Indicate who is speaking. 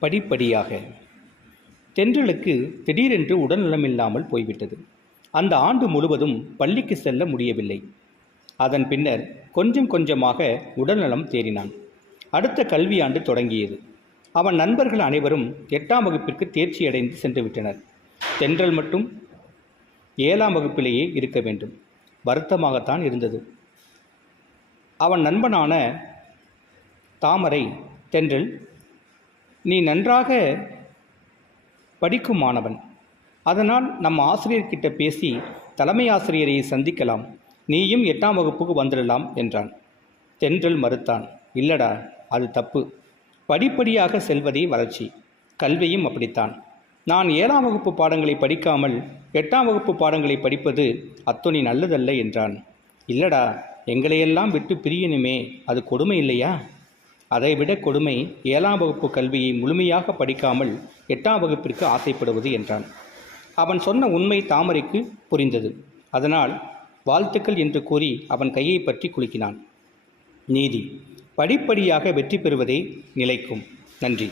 Speaker 1: படிப்படியாக. தென்றலுக்கு திடீரென்று உடல்நலமில்லாமல் போய்விட்டது. அந்த ஆண்டு முழுவதும் பள்ளிக்கு செல்ல முடியவில்லை. அதன் பின்னர் கொஞ்சம் கொஞ்சமாக உடல்நலம் தேறினான். அடுத்த கல்வியாண்டு தொடங்கியது. அவன் நண்பர்கள் அனைவரும் எட்டாம் வகுப்பிற்கு தேர்ச்சியடைந்து சென்று விட்டனர். தென்றல் மட்டும் ஏழாம் வகுப்பிலேயே இருக்க வேண்டும். வருத்தமாகத்தான் இருந்தது. அவன் நண்பனான தாமரை தென்றல் நீ நன்றாக படிக்கும் மாணவன் அதனால் நம்ம ஆசிரியர்கிட்ட பேசி தலைமை ஆசிரியரை சந்திக்கலாம். நீயும் எட்டாம் வகுப்புக்கு வந்துடலாம் என்றான். தென்றல் மறுத்தான். இல்லடா அது தப்பு. படிப்படியாக செல்வதே வளர்ச்சி. கல்வியும் அப்படித்தான். நான் ஏழாம் வகுப்பு பாடங்களை படிக்காமல் எட்டாம் வகுப்பு பாடங்களை படிப்பது அத்துணை நல்லதல்ல என்றான். இல்லடா எங்களையெல்லாம் விட்டு பிரியணுமே அது கொடுமை இல்லையா? அதைவிட கொடுமை ஏழாம் வகுப்பு கல்வியை முழுமையாக படிக்காமல் எட்டாம் வகுப்பிற்கு ஆசைப்படுவது என்றான். அவன் சொன்ன உண்மை தாமரைக்கு புரிந்தது. அதனால் வாழ்த்துக்கள் என்று கூறி அவன் கையை பற்றி குலுக்கினான். நீதி படிப்படியாக வெற்றி பெறுவதே நிலைக்கும். நன்றி.